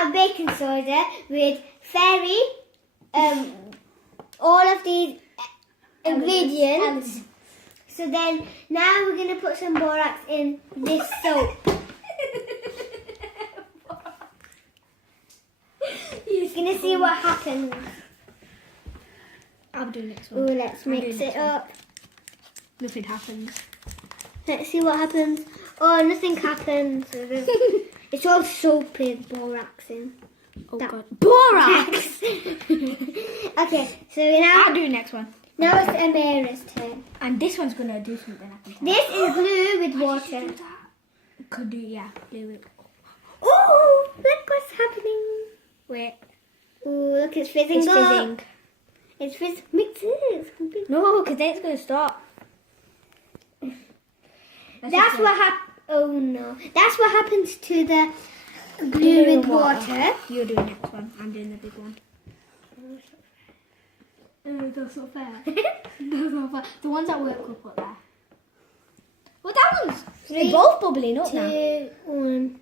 have baking soda with fairy, all of these ingredients. So then now we're going to put some borax in this soap. You're going to see what happens. I'll do next one. Oh, let's mix it up. Nothing happens. Let's see what happens. Oh, nothing happens. It's all soapy borax in. Oh God. Borax! Okay, so now... I'll do next one. Now it's Amirah's turn. And this one's going to do something, I can tell. This is glue with water. Could do, yeah. Glue it. Oh, look what's happening. Wait. Oh, look, it's fizzing It's up. fizzing. It's fizzing. Mix it. No, because then it's going to stop. That's what happens. Oh no. That's what happens to the glue with water. You're doing the next one. I'm doing the big one. That's not fair. That's not fair. The ones that work we'll put there. Well, that one's... They're both bubbling up now. 2, 1.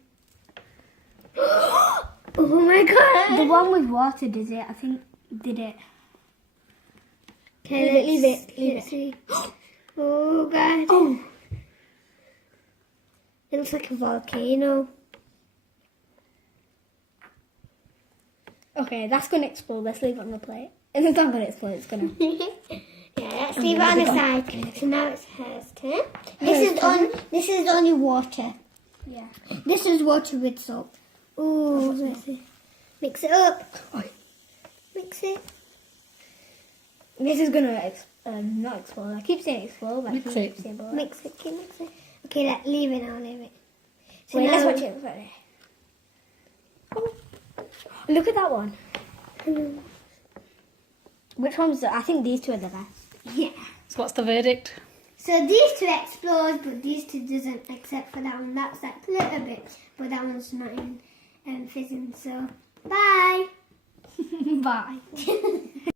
Oh my god. The one with water does it. I think did it. Okay, Leave it. See. Oh god. Oh. It looks like a volcano. Okay, that's going to explode. Let's leave it on the plate. And it's not going to explode. It's going to... Yeah, let's leave it on the side. So now it's her turn. This is only water. Yeah. This is water with salt. Ooh, let's see. Mix it up. Mix it. This is going to not explode. I keep saying explode, but Mix it. keep saying blow. Mix it. Okay, leave it now. Leave it. So Wait, now, let's watch it. Oh. Look at that one. Which one's I think these two are the best. Yeah. So what's the verdict? So these two explode, but these two doesn't, except for that one. That's like a little bit, but that one's not in fizzing. So bye. Bye.